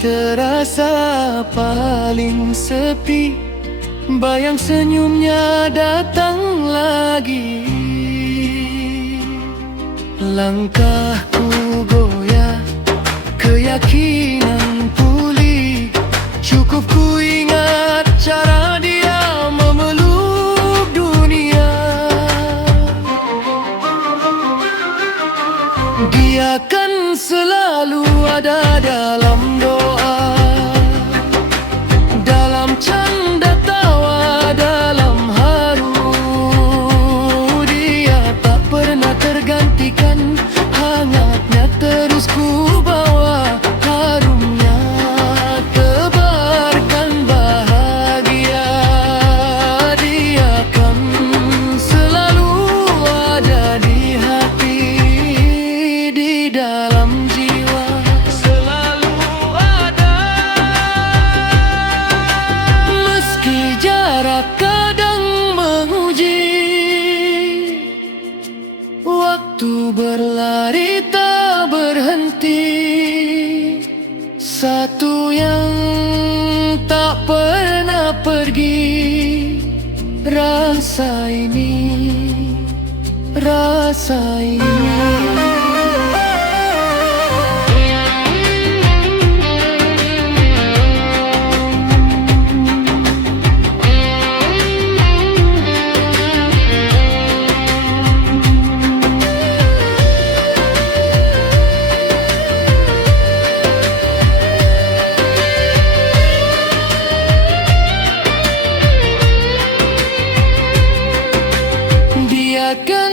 terasa paling sepi. Bayang senyumnya datang lagi. Langkahku goyah, keyakinan pulih. Cukup ku ingat cara dia memeluk dunia. Dia kan selalu ada dalam doa, dalam canda tawa, dalam haru. Dia tak pernah tergantikan, hangatnya terus ku bawa. Harumnya tebarkan bahagia. Dia kan selalu ada di hati, di dalam jiwa. Selalu ada, meski jarak kadang menguji. Waktu berlari tak berhenti. Satu yang tak pernah pergi. Rasa ini, rasa ini. Dia kan